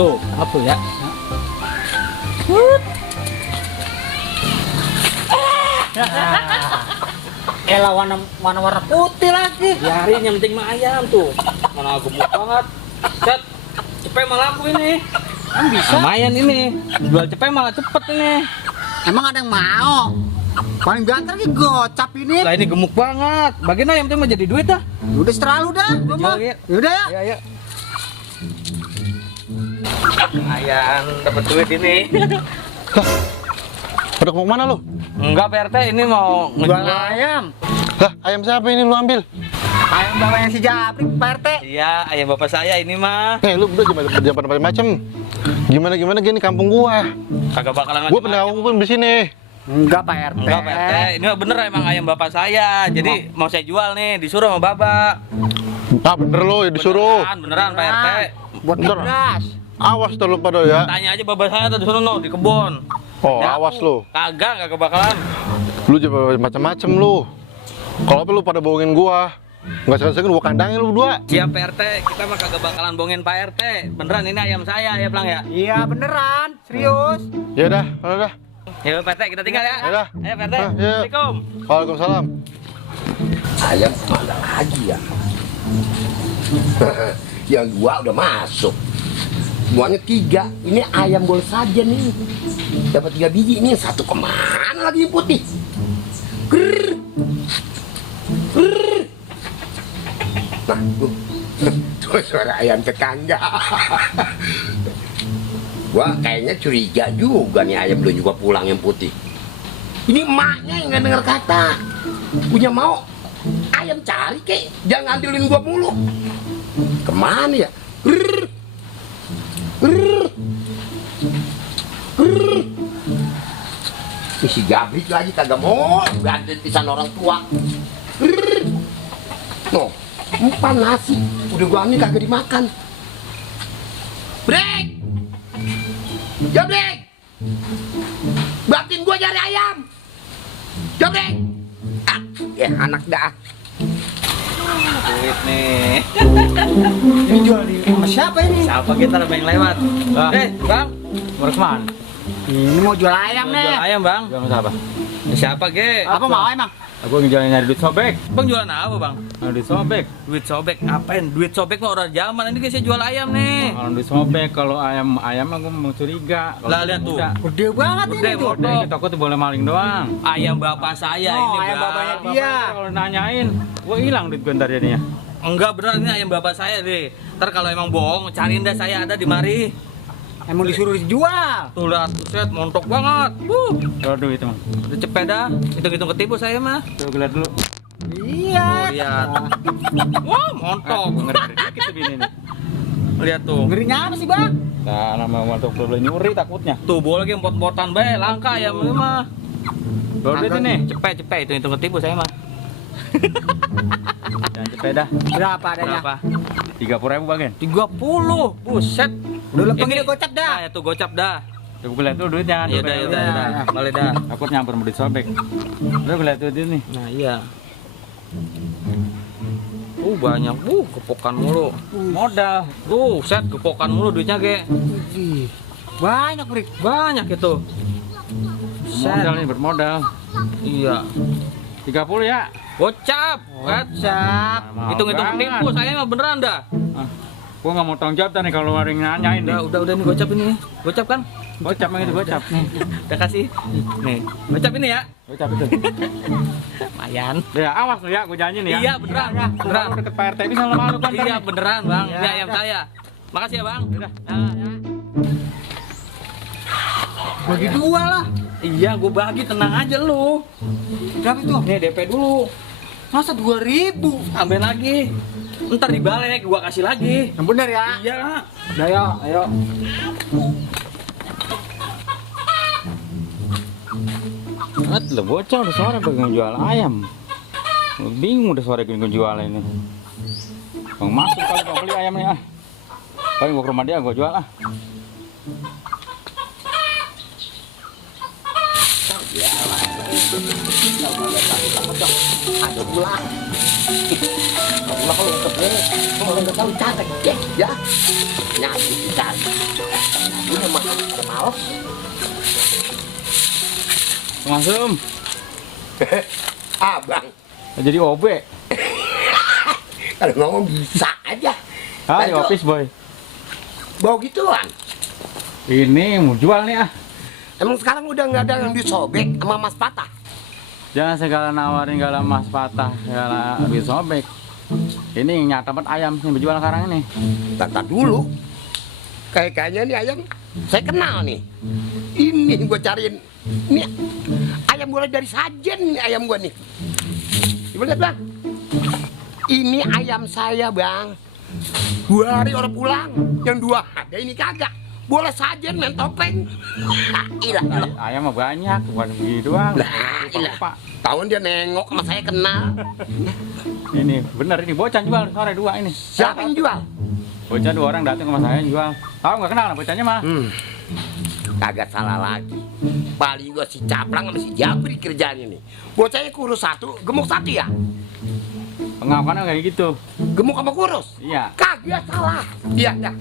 Tuh, apa ya? Elah warna putih lagi. Biarin, yang penting mah ayam tuh. Mana gemuk banget. Set, cepet malah aku ini. Kan bisa. Lumayan ini. Jual cepet malah cepet ini. Emang ada yang mau? Paling ganteng lagi gocap ini. Lah ini gemuk banget. Bagian ayam tuh mau jadi duit dah. Udah terlalu dah. Gua mah. Jual, ya. Yaudah ya. Ayo, ayo. Ayam dapat duit ini. Pada mau kemana lu? Enggak, PRT, ini mau Jual ngejual. ayam. Lah, ayam siapa ini lu ambil? Ayam bapaknya si Japri, Pak RT. Iya, ayam bapak saya ini mah. Lu udah jangan macam-macam. Gimana gini kampung gua. Kagak bakalan Gua pernah hukum di sini. Enggak, Pak RT. Enggak, PRT. Ini mah bener emang ayam bapak saya. Jadi mau saya jual nih, disuruh sama bapak. Ah bener lo ya disuruh. Beneran Pak RT. Buat Bentar. beras. Awas tuh lu pada ya. Tanya aja bapak saya tuh disuruh no, di kebun. Oh, Ya, awas lu. Kagak bakalan. Lu jangan macam-macam lu. Kalau apa lu pada bohongin gua. Enggak segan-segan gua kandangin lu berdua. Siap Pak RT, kita mah kagak bakalan bohongin Pak RT. Beneran ini ayam saya ya, Bang ya. Iya, beneran. Serius. Ya dah, udah. Ya Pak RT, kita tinggal ya. Yaudah. Ayo Pak RT. Ya. Assalamualaikum. Waalaikumsalam. Ayam kemana lagi ya? Yang dua udah masuk. Semuanya 3. Ini ayam bol saja nih. Dapat 3 biji. Ini yang satu kemana lagi yang putih? Grrr. Grrr. Nah, tuh suara ayam tetangga. Gua kayaknya curiga juga nih ayam belum juga pulang yang putih. Ini emaknya yang nggak dengar kata. Punya mau ayam cari kek, jangan ngandelin gua mulu. Kemana ya? Grrr. Grrr. Grrr. Ini si Gabrik lagi kagak mau gantiin pisan orang tua. Grrr. No, empan nasi udah gua ambil kagak dimakan. Brek, Jabrek, batin gua cari ayam. Jabrek, ya anak dah. Duit nih. Ini jual di sama siapa ini? Siapa kita ada yang lewat? Bang, mau kemana? Ini mau jual ayam Jual nih. ayam, Bang. Jualan siapa? Siapa, Ge? Apa mau emang? Aku ngejualin nyari duit sobek. Bang jualan apa, Bang? Kalau duit sobek. Duit sobek. Apain? Duit sobek mah orang zaman. Ini guys saya jual ayam nih. Kalau duit sobek, kalau ayam aku mau curiga. Kalau Lah, lihat tuh. bisa. Gede banget Gede, ini tuh. Bang. Udah, ini toko tuh boleh maling doang. Ayam bapak saya Oh, ini, ayam Bang. bapaknya dia. Kalau nanyain, gua hilang duit gue ntar jadinya. Enggak beneran ini ayam bapak saya deh. Ntar kalau emang bohong, cariin dah saya ada di mari. Emang disuruh dijual. Tuh lihat, set montok banget. Kalau duit emang. Udah cepet dah. Hitung-hitung ketipu saya mah. Tuh gue lihat dulu. Iya. Tuh, lihat. Wah, montok. Ngeri dikit tuh bini nih. Lihat tuh. Ngerinya apa sih, Bang? Nah, nama untuk boleh nyuri takutnya. Tuh boleh lagi empot-empotan bae, langka ayam ini mah. Kalau duit ini, Cepet, hitung-hitung ketipu saya mah. jangan cepet dah. Berapa adanya? Berapa? 30.000 bagian. 30. Buset. Udah lepeng Ini- ini gocap dah. Nah, ya tuh gocap dah. Coba gue lihat dulu duitnya. Ya udah, Balik dah. Takut nyamper sama duit sobek. Udah gue lihat duit ini. Nah, iya. Banyak. Gepokan mulu. Modal. Set gepokan mulu duitnya, Ge. Wih, banyak, Brik. Banyak itu. Modal nih bermodal. Iya. 30 ya. Gocap. Gocap. Mahal Hitung-hitung banget. ketipu saya mah beneran dah. Ah, gua nggak mau tanggung jawab nih kalau ada yang nanyain nih. Udah nih gocap ini. Gocap kan? Gocap yang itu gocap nih. Udah kasih. Nih, gocap ini ya. Gocap itu. Lumayan. Ya awas lu ya, gua janji nih ya. Iya, beneran. Beneran deket Pak RT bisa malu kan. Iya, beneran, Bang. Iya. Ini ayam saya. Makasih ya, Bang. Udah. Bagi dua lah. Iya, gue bagi, tenang aja lu. Berapa itu? Nih, DP dulu. Masa 2.000? Tambahin lagi. Ntar dibalik, gua kasih lagi. Yang bener ya? Iya. Udah ya, ayo. Lo bocah udah sore pengen jual ayam. Lu bingung udah sore pengen jual ini. Bang masuk kali bang beli ayam nih ah. Paling gua ke rumah dia gua jual ah. Ya lah. Ada ulang. Kalau kalau nggak tahu cara ya. Nyari cara. Ini mah malas. Langsung Abang, jadi OB. kalau ngomong bisa aja. Di office boy. Bau gituan. Ini mau jual nih ah. Emang sekarang udah nggak ada yang disobek sama Mas Patah? Jangan segala nawarin segala mas patah, segala habis sobek. Ini nyata banget ayam yang berjual sekarang ini. Tata dulu. Kayaknya nih ayam saya kenal nih. Ini gue cariin. Ini ayam gue dari Sajen nih ayam gue nih. Coba lihat bang. Ini ayam saya bang. 2 hari orang pulang. Yang 2 ada ini kagak. Boleh Sajen main topeng. Ilah. Ayam mah banyak, bukan begitu doang. Lah, ilah. Tahun dia nengok sama saya kenal. Ini bener ini bocah jual sore 2 ini. Siapa yang jual? Bocah 2 orang datang sama saya jual. Tahu nggak kenal bocahnya mah? Kagak salah lagi. Paling gua si Caplang sama si Jabri kerjaan ini. Bocahnya kurus 1, gemuk 1 ya? Pengakuannya kayak gitu. Gemuk sama kurus? Iya. Kagak salah. Iya, dah.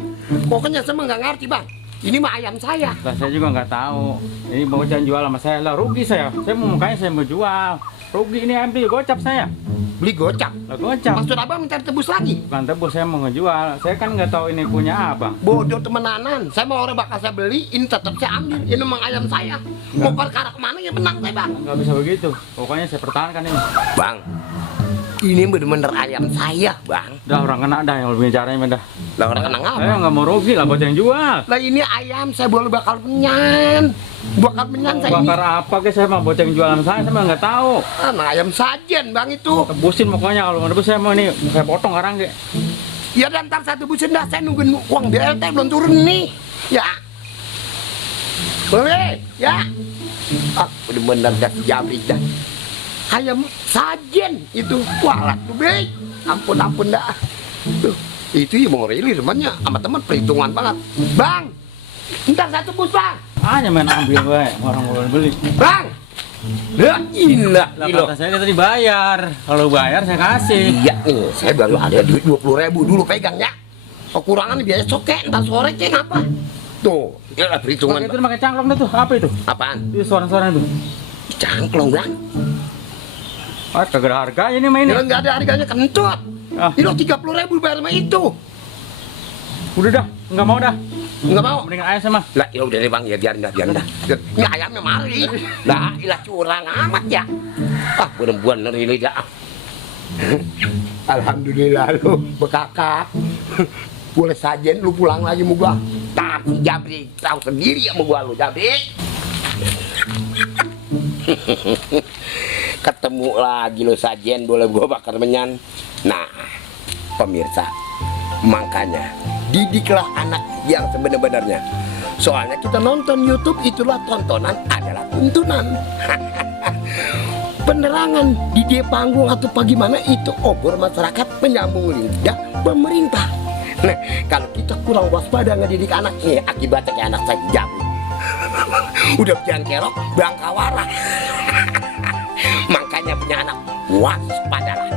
Pokoknya saya nggak ngerti bang. Ini mah ayam saya. Lah saya juga nggak tahu. Ini bocah jual sama saya lah rugi saya. Saya mau makanya saya mau jual. Rugi ini ambil gocap saya. Beli gocap. Lah gocap. Maksud abang minta tebus lagi? Bukan tebus saya mau ngejual. Saya kan nggak tahu ini punya abang. Bodoh temenanan. Saya mau orang bakal saya beli. Ini tetap saya ambil. Ini memang ayam saya. Mau perkara kemana ya menang saya bang. Nggak bisa begitu. Pokoknya saya pertahankan ini. Bang. Ini bener-bener ayam saya bang. Dah orang kena dah yang lebih caranya dah. Lah orang kena ngapa? Saya nggak mau rugi lah bocah yang jual. Lah ini ayam saya boleh bakal menyan. Bakal menyan saya ini. Bakar apa ke saya mah bocah yang jualan saya mah nggak tahu. Nah, ayam Sajen bang itu. Tebusin pokoknya kalau mau tebus saya mau ini saya potong sekarang ge. Ya dan ntar saya tebusin dah. Saya nungguin uang BLT belum turun nih. Ya. Boleh ya. Bener-bener dah Jabri dah. Ayam Sajen itu. Walah tuh baik. Ampun dah. Tuh, itu ya mau rili temannya sama teman perhitungan banget. Bang. Ntar saya tebus bang. Hanya main ambil gue orang mau beli. Bang. Lah ilah. Lah kata saya tadi bayar. Kalau bayar saya kasih. Iya nih, saya baru ada duit 20.000 dulu pegang ya. Kekurangan biaya soke, ntar sore ceng apa? Tuh, ya lah perhitungan. Itu pakai cangklong dah tuh. Apa itu? Apaan? Itu suara-suara itu. Cangklong bang. Ah, kagak ada harganya ini main Ini ini. nggak ada harganya kentut. Ah. Ini 30.000 bayar sama itu. Udah dah, nggak mau dah. Nggak mau. Mendingan ayam sama. Lah ya udah deh bang, ya biarin dah. Ini ayamnya mari. Lah ilah curang amat ya. Ah bener-bener ini dah. Alhamdulillah lu bekakak. Boleh Sajen lu pulang lagi sama gua. Tapi Jabri tahu sendiri sama gua lu Jabri. Ketemu lagi lo Sajen boleh gua bakar menyan. Nah pemirsa, makanya didiklah anak yang sebenar-benarnya. Soalnya kita nonton YouTube itulah tontonan adalah tuntunan. Penerangan di dia panggung atau bagaimana itu obor masyarakat menyambung lidah pemerintah. Nah kalau kita kurang waspada ngedidik anak nih akibatnya kayak anak saya Jabri. Udah jangan kerok bangka warah. Makanya punya anak waspadalah.